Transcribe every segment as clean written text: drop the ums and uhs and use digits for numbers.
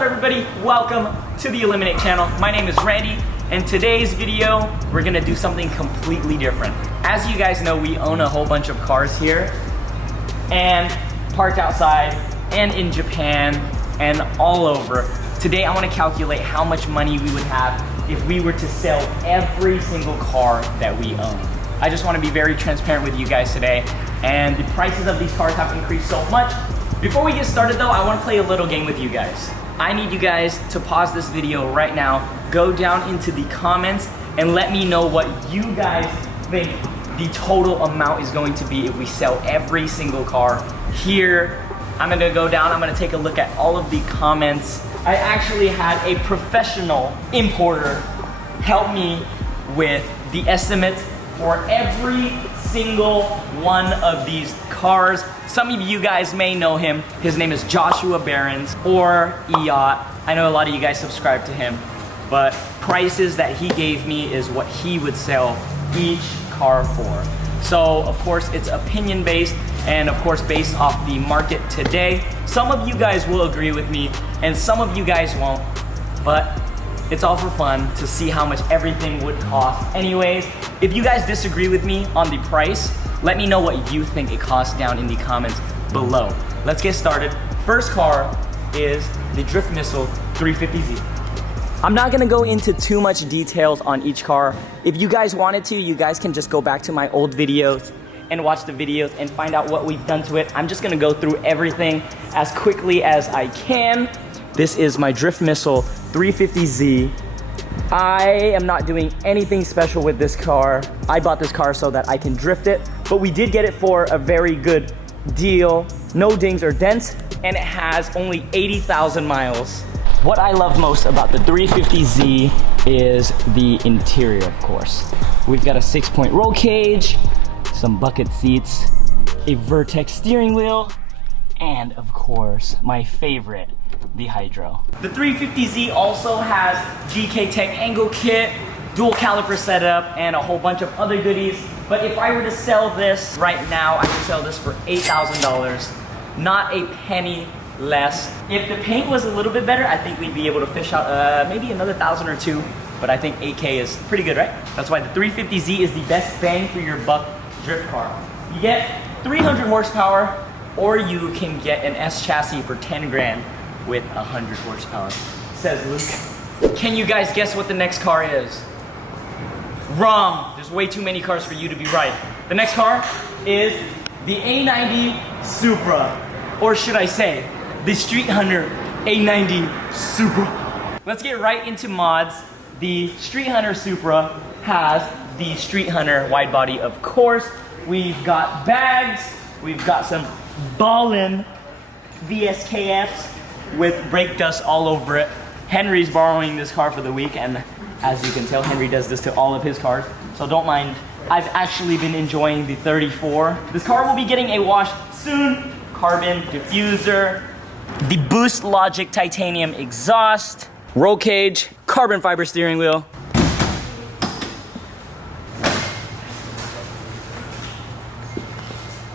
up everybody? Welcome to the Illiminate channel. My name is Randy, and today's video, we're gonna do something completely different. As you guys know, we own a whole bunch of cars here and parked outside and in Japan and all over. Today, I wanna calculate how much money we would have if we were to sell every single car that we own. I just wanna be very transparent with you guys today, and the prices of these cars have increased so much. Before we get started though, I wanna play a little game with you guys. I need you guys to pause this video right now, go down into the comments, and let me know what you guys think the total amount is going to be if we sell every single car here. I'm gonna go down, I'm gonna take a look at all of the comments. I actually had a professional importer help me with the estimates for every single one of these cars. Some of you guys may know him. His name is Joshua Behrens or Yacht. I know a lot of you guys subscribe to him, but prices that he gave me is what he would sell each car for. So of course it's opinion based and of course based off the market today. Some of you guys will agree with me and some of you guys won't, but it's all for fun to see how much everything would cost. Anyways, if you guys disagree with me on the price, let me know what you think it costs down in the comments below. Let's get started. First car is the Drift Missile 350Z. I'm not gonna go into too much details on each car. If you guys wanted to, you guys can just go back to my old videos and watch the videos and find out what we've done to it. I'm just gonna go through everything as quickly as I can. This is my Drift Missile 350Z. I am not doing anything special with this car. I bought this car so that I can drift it, but we did get it for a very good deal. No dings or dents, and it has only 80,000 miles. What I love most about the 350Z is the interior, of course. We've got a 6-point roll cage, some bucket seats, a Vertex steering wheel, and of course, my favorite, the hydro. The 350Z also has GK Tech angle kit, dual caliper setup, and a whole bunch of other goodies. But if I were to sell this right now, I could sell this for $8,000, not a penny less. If the paint was a little bit better, I think we'd be able to fish out maybe another 1,000 or two, but I think 8K is pretty good, right? That's why the 350Z is the best bang for your buck drift car. You get 300 horsepower, or you can get an S chassis for 10 grand with 100 horsepower, says Luke. Can you guys guess what the next car is? Wrong, there's way too many cars for you to be right. The next car is the A90 Supra, or should I say, the Street Hunter A90 Supra. Let's get right into mods. The Street Hunter Supra has the Street Hunter wide body, of course. We've got bags, we've got some ballin' VSKFs with brake dust all over it. Henry's borrowing this car for the week, and as you can tell, Henry does this to all of his cars, so don't mind. I've actually been enjoying the 34. This car will be getting a wash soon. Carbon diffuser, the Boost Logic titanium exhaust, roll cage, carbon fiber steering wheel,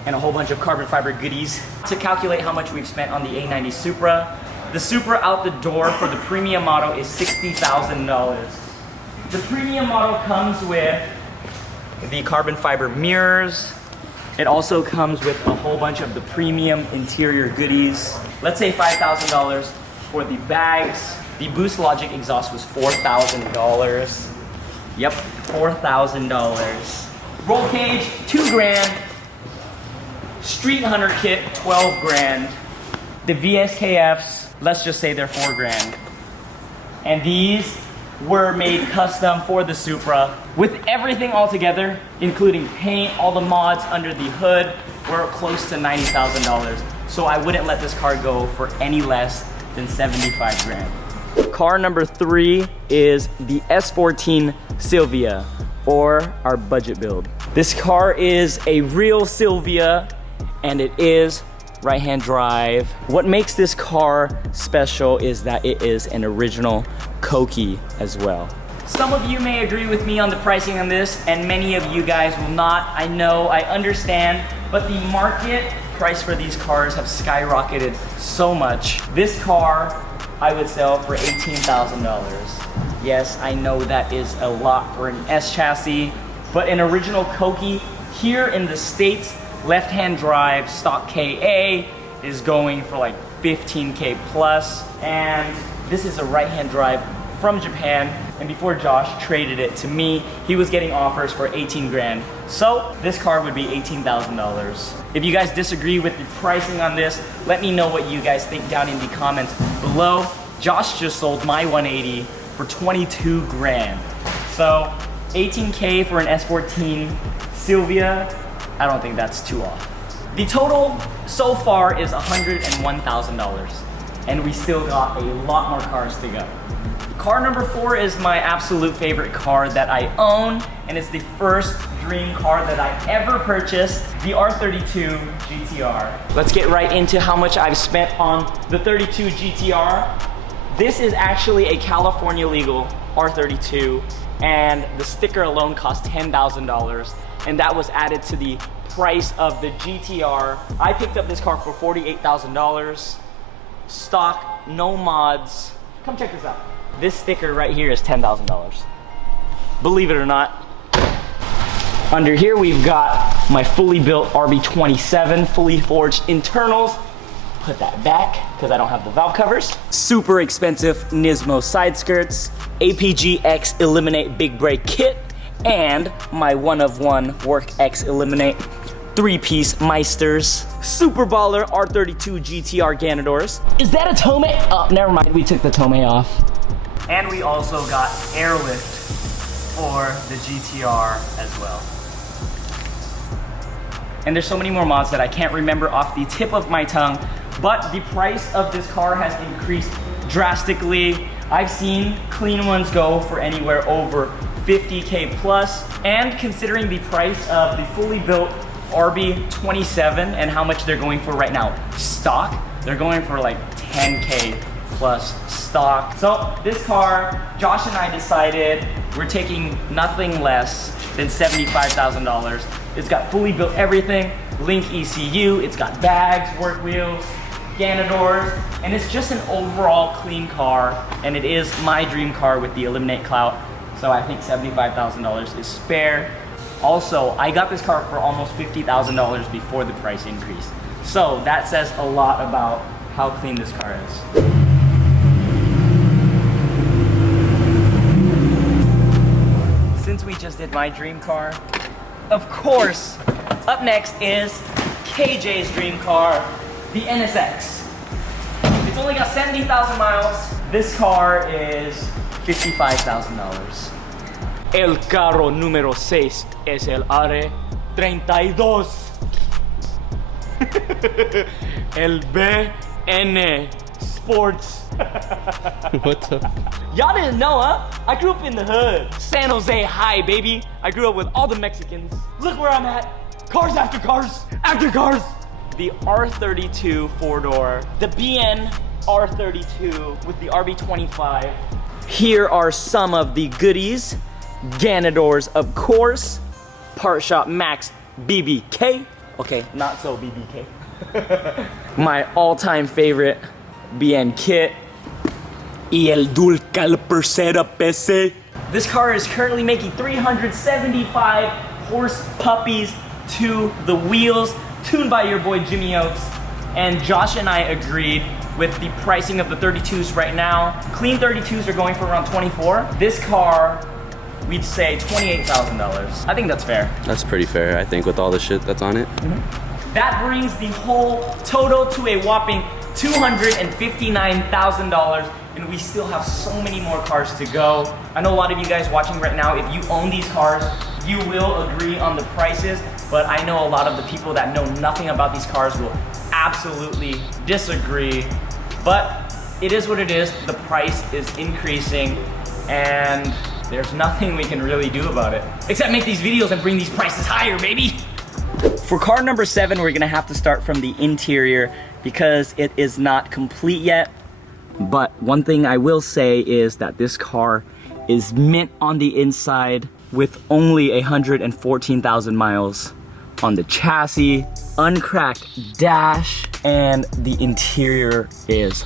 and a whole bunch of carbon fiber goodies. To calculate how much we've spent on the A90 Supra, the Supra out the door for the premium model is $60,000. The premium model comes with the carbon fiber mirrors. It also comes with a whole bunch of the premium interior goodies. Let's say $5,000 for the bags. The Boost Logic exhaust was $4,000. Yep, $4,000. Roll cage, 2 grand. Street Hunter kit, 12 grand. The VSKFs, let's just say they're 4 grand. And these were made custom for the Supra. With everything all together, including paint, all the mods under the hood, we're close to $90,000. So I wouldn't let this car go for any less than 75 grand. Car number 3 is the S14 Silvia, or our budget build. This car is a real Silvia, and it is right-hand drive. What makes this car special is that it is an original Koki as well. Some of you may agree with me on the pricing on this, and many of you guys will not. I know, I understand, but the market price for these cars have skyrocketed so much. This car I would sell for $18,000. Yes, I know that is a lot for an S chassis, but an original Koki here in the States, left-hand drive stock KA is going for like 15K plus, and this is a right-hand drive from Japan, and before Josh traded it to me, he was getting offers for 18 grand. So this car would be $18,000. If you guys disagree with the pricing on this, let me know what you guys think down in the comments below. Josh just sold my 180 for 22 grand. So 18K for an S14 Silvia, I don't think that's too off. The total so far is $101,000, and we still got a lot more cars to go. Car number 4 is my absolute favorite car that I own, and it's the first dream car that I ever purchased, the R32 GTR. Let's get right into how much I've spent on the 32 GTR. This is actually a California legal R32, and the sticker alone cost $10,000, and that was added to the price of the GTR. I picked up this car for $48,000, stock, no mods. Come check this out. This sticker right here is $10,000. Believe it or not. Under here we've got my fully built RB27, fully forged internals. Put that back because I don't have the valve covers. Super expensive Nismo side skirts, APG X Illiminate big brake kit, and my one-of-one Work X Illiminate 3-piece Meisters. Super baller R32 GTR Ganadors. Is that a Tome? Oh, never mind, we took the Tome off. And we also got airlift for the GTR as well. And there's so many more mods that I can't remember off the tip of my tongue, but the price of this car has increased drastically. I've seen clean ones go for anywhere over 50K plus, and considering the price of the fully built RB27 and how much they're going for right now stock, they're going for like 10K plus stock. So this car, Josh and I decided we're taking nothing less than $75,000. It's got fully built everything, Link ECU, it's got bags, work wheels, Ganadors, and it's just an overall clean car, and it is my dream car with the Illuminate clout. So I think $75,000 is fair. Also, I got this car for almost $50,000 before the price increase. So that says a lot about how clean this car is. Since we just did my dream car, of course, up next is KJ's dream car, the NSX. It's only got 70,000 miles. This car is $55,000. El carro número 6 es el R32. El BN Sports. What the? Y'all didn't know, huh? I grew up in the hood. San Jose High, baby. I grew up with all the Mexicans. Look where I'm at. Cars after cars after cars. The R32 four-door, the BN R32 with the RB25. Here are some of the goodies. Ganadors, of course. Part Shop Max BBK. Okay, not so BBK. My all-time favorite BN kit. Y el dulce percera PC. This car is currently making 375 horse puppies to the wheels, tuned by your boy Jimmy Oaks. And Josh and I agreed with the pricing of the 32s right now. Clean 32s are going for around 24. This car, we'd say $28,000. I think that's fair. That's pretty fair, I think, with all the shit that's on it. Mm-hmm. That brings the whole total to a whopping $259,000, and we still have so many more cars to go. I know a lot of you guys watching right now, if you own these cars, you will agree on the prices, but I know a lot of the people that know nothing about these cars will absolutely disagree. But it is what it is. The price is increasing, and there's nothing we can really do about it, except make these videos and bring these prices higher, baby. For car number 7, we're gonna have to start from the interior because it is not complete yet. But one thing I will say is that this car is mint on the inside with only 114,000 miles on the chassis, uncracked dash, and the interior is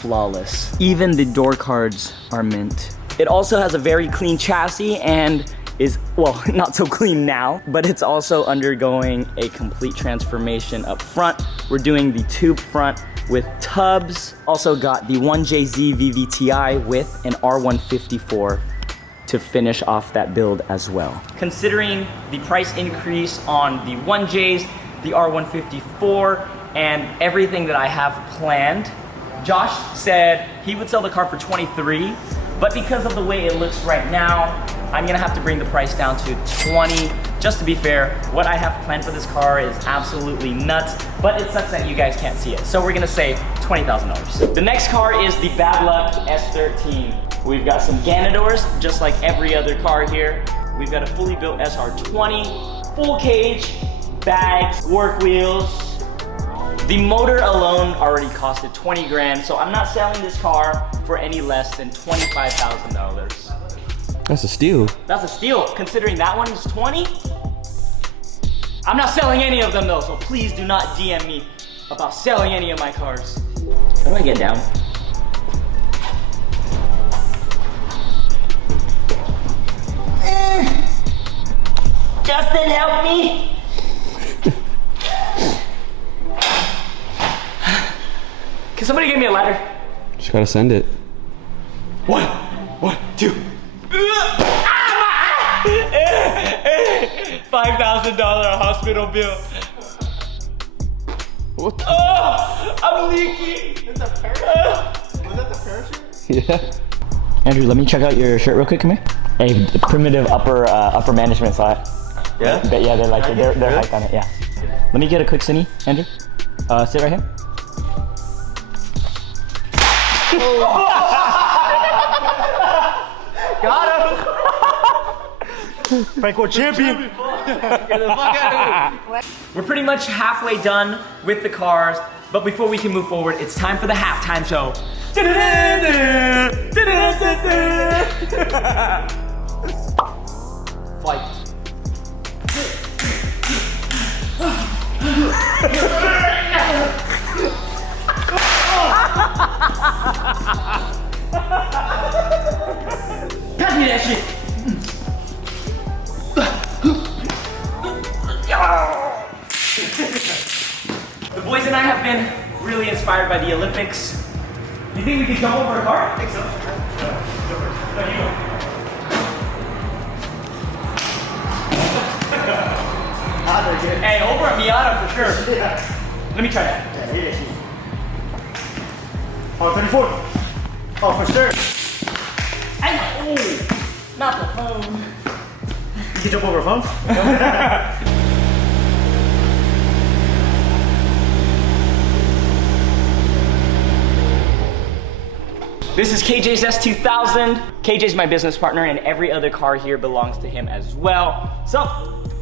flawless. Even the door cards are mint. It also has a very clean chassis and is, well, not so clean now, but it's also undergoing a complete transformation up front. We're doing the tube front with tubs. Also got the 1JZ VVTi with an R154 to finish off that build as well. Considering the price increase on the 1Js, the R154, and everything that I have planned, Josh said he would sell the car for 23, but because of the way it looks right now, I'm gonna have to bring the price down to 20. Just to be fair, what I have planned for this car is absolutely nuts, but it sucks that you guys can't see it. So we're gonna say $20,000. The next car is the Bad Luck S13. We've got some Ganadors, just like every other car here. We've got a fully built SR20, full cage, bags, work wheels. The motor alone already costed 20 grand, so I'm not selling this car for any less than $25,000. That's a steal. That's a steal, considering that one is 20. I'm not selling any of them though, so please do not DM me about selling any of my cars. How do I get down? Justin, help me! Can somebody give me a ladder? Just gotta send it. One, two. $5,000 hospital bill. What the? Oh, I'm leaking. It's a parachute? Was that the parachute? Yeah. Andrew, let me check out your shirt real quick. Come here. Hey, the primitive upper management saw it. Yeah? Yeah, they're like they're hyped on it. Yeah. Let me get a quick cine, Andrew. Sit right here. Got him! Franco champion! Get the fuck out of here! We're pretty much halfway done with the cars, but before we can move forward, it's time for the halftime show. Fight. Pass me that shit. The boys and I have been really inspired by the Olympics. You think we could jump over a car? I think so. No, you go. Hey, over a Miata for sure. Yeah. Let me try that. Oh, 34. Oh, for sure. Oh, not the phone. You can jump over a phone? This is KJ's S2000. KJ's my business partner and every other car here belongs to him as well. So,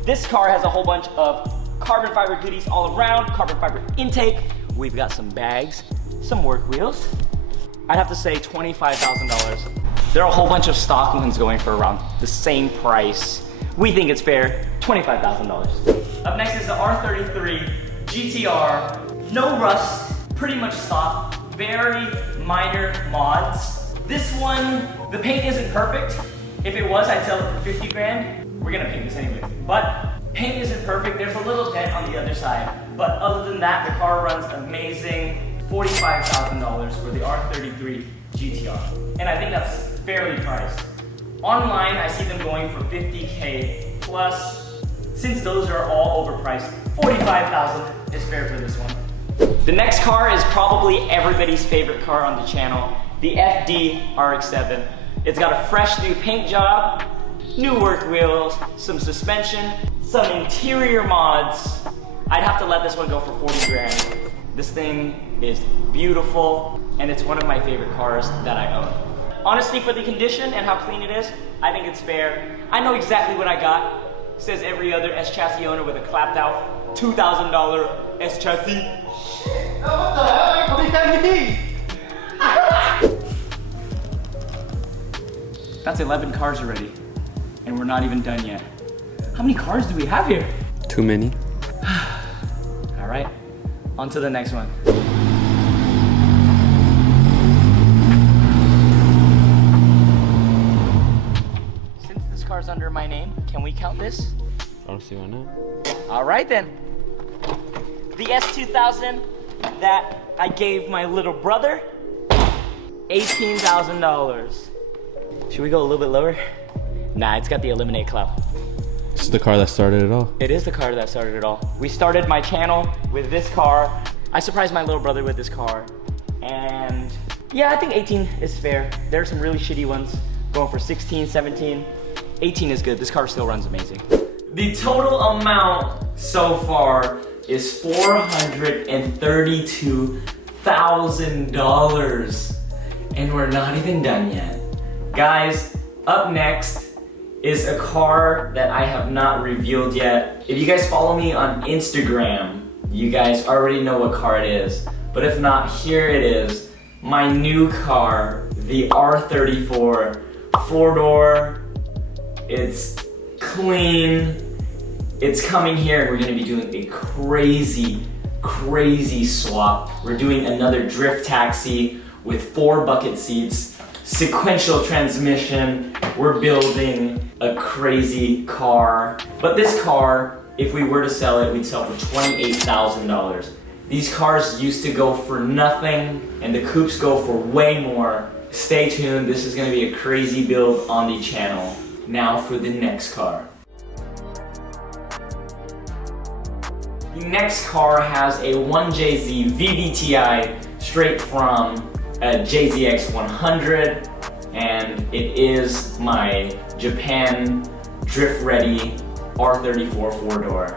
this car has a whole bunch of carbon fiber goodies all around, carbon fiber intake. We've got some bags, some work wheels. I'd have to say $25,000. There are a whole bunch of stock ones going for around the same price. We think it's fair, $25,000. Up next is the R32 GTR. No rust, pretty much stock, very minor mods. This one, the paint isn't perfect. If it was, I'd sell it for 50 grand. We're gonna paint this anyway. But paint isn't perfect. There's a little dent on the other side. But other than that, the car runs amazing. $45,000 for the R32 GTR. And I think that's fairly priced. Online, I see them going for 50K plus. Since those are all overpriced, 45,000 is fair for this one. The next car is probably everybody's favorite car on the channel, the FD RX-7. It's got a fresh new paint job, new work wheels, some suspension, some interior mods. I'd have to let this one go for 40 grand. This thing is beautiful, and it's one of my favorite cars that I own. Honestly, for the condition and how clean it is, I think it's fair. I know exactly what I got. Says every other S chassis owner with a clapped out $2,000 S chassis. Oh, what the hell? How many times you need? That's 11 cars already, and we're not even done yet. How many cars do we have here? Too many. All right, on to the next one. under my name. Can we count this? I don't see why not. All right then. The S2000 that I gave my little brother, $18,000. Should we go a little bit lower? Nah, it's got the illiminate cloud. This is the car that started it all. It is the car that started it all. We started my channel with this car. I surprised my little brother with this car. And yeah, I think 18 is fair. There are some really shitty ones going for 16, 17. 18 is good. This car still runs amazing. The total amount so far is $432,000. And we're not even done yet. Guys, up next is a car that I have not revealed yet. If you guys follow me on Instagram, you guys already know what car it is. But if not, here it is. My new car, the R34 4-door. It's clean. It's coming here and we're gonna be doing a crazy swap. We're doing another drift taxi with 4 bucket seats, sequential transmission. We're building a crazy car. But this car, if we were to sell it, we'd sell for $28,000. These cars used to go for nothing and the coupes go for way more. Stay tuned, this is gonna be a crazy build on the channel. Now for the next car. The next car has a 1JZ VVTi straight from a JZX 100, and it is my Japan drift ready R34 4-door.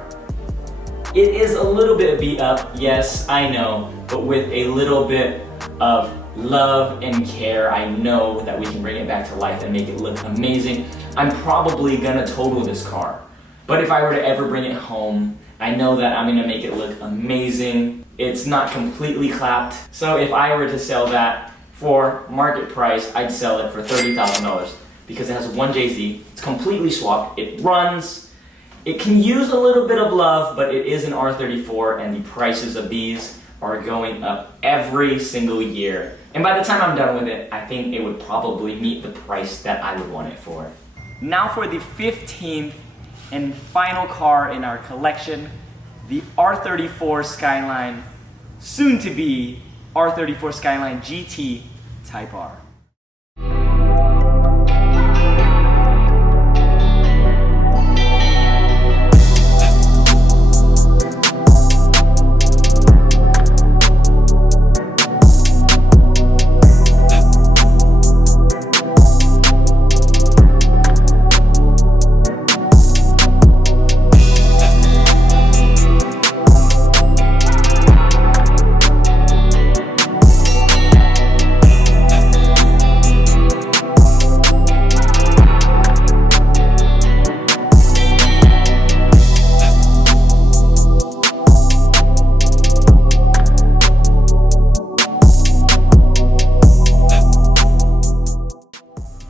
It is a little bit beat up, yes, I know, but with a little bit of love and care, I know that we can bring it back to life and make it look amazing. I'm probably gonna total this car, but if I were to ever bring it home, I know that I'm gonna make it look amazing. It's not completely clapped, so if I were to sell that for market price, I'd sell it for $30,000 because it has a 1JZ, it's completely swapped, it runs, it can use a little bit of love, but it is an R34 and the prices of these are going up every single year. And by the time I'm done with it, I think it would probably meet the price that I would want it for. Now for the 15th and final car in our collection, the R34 Skyline, soon to be R34 Skyline GT Type R.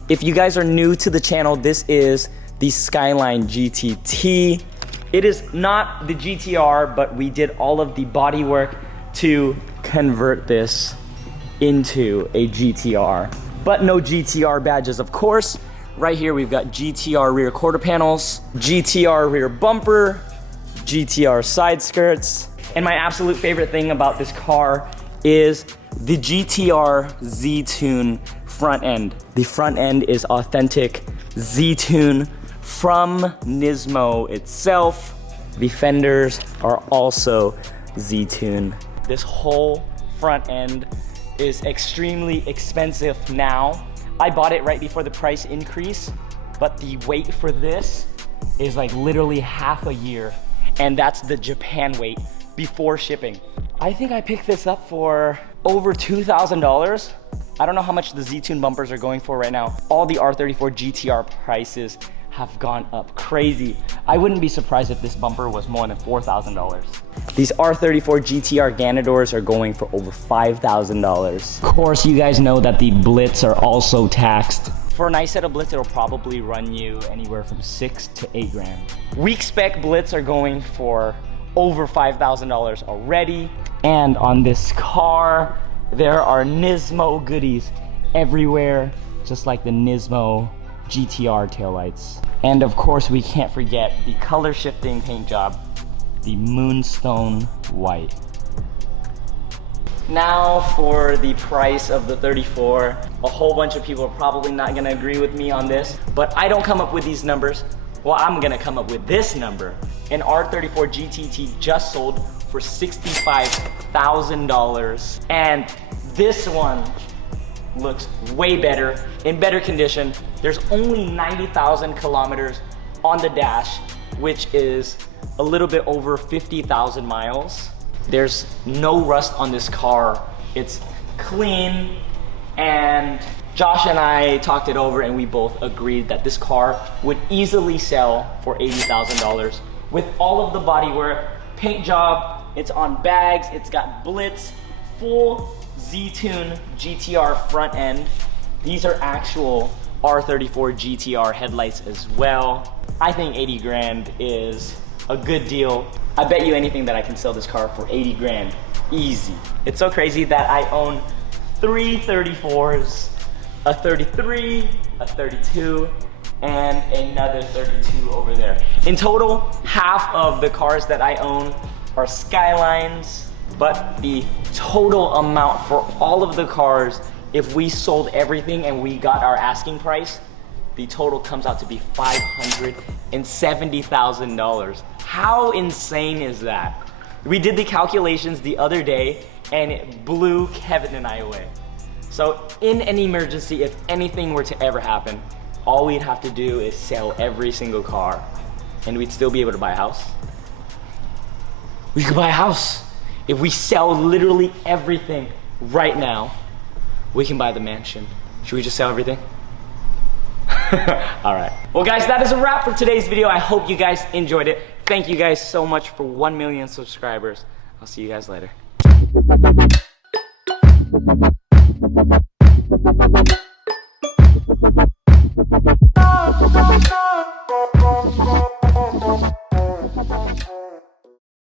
If you guys are new to the channel, this is the Skyline GTT. It is not the GTR, but we did all of the body work to convert this into a GTR. But no GTR badges, of course. Right here, we've got GTR rear quarter panels, GTR rear bumper, GTR side skirts. And my absolute favorite thing about this car is the GTR Z-Tune front end. The front end is authentic Z-Tune from Nismo itself. The fenders are also Z-Tune. This whole front end is extremely expensive now. I bought it right before the price increase, but the wait for this is like literally half a year, and that's the Japan wait before shipping. I think I picked this up for over $2,000. I don't know how much the Z-Tune bumpers are going for right now. All the R34 GTR prices have gone up crazy. I wouldn't be surprised if this bumper was more than $4,000. These R34 GTR Ganadors are going for over $5,000. Of course, you guys know that the Blitz are also taxed. For a nice set of Blitz, it'll probably run you anywhere from 6 to 8 grand. Weak spec Blitz are going for over $5,000 already. And on this car, there are Nismo goodies everywhere, just like the Nismo GTR taillights. And of course, we can't forget the color shifting paint job, the Moonstone White. Now for the price of the 34. A whole bunch of people are probably not gonna agree with me on this, but I don't come up with these numbers. Well, I'm gonna come up with this number. An R34 GTT just sold for $65,000. And this one looks way better, in better condition. There's only 90,000 kilometers on the dash, which is a little bit over 50,000 miles. There's no rust on this car. It's clean, and Josh and I talked it over and we both agreed that this car would easily sell for $80,000 with all of the bodywork, paint job, it's on bags, it's got Blitz, full Z-Tune GTR front end. These are actual R34 GTR headlights as well. I think 80 grand is a good deal. I bet you anything that I can sell this car for 80 grand, easy. It's so crazy that I own 3 34s, a 33, a 32, and another 32 over there. In total, half of the cars that I own are Skylines, but the total amount for all of the cars, if we sold everything and we got our asking price, the total comes out to be $570,000. How insane is that? We did the calculations the other day and it blew Kevin and I away. So in an emergency, if anything were to ever happen, all we'd have to do is sell every single car and we'd still be able to buy a house. We could buy a house. If we sell literally everything right now, we can buy the mansion. Should we just sell everything? All right. Well, guys, that is a wrap for today's video. I hope you guys enjoyed it. Thank you guys so much for 1 million subscribers. I'll see you guys later.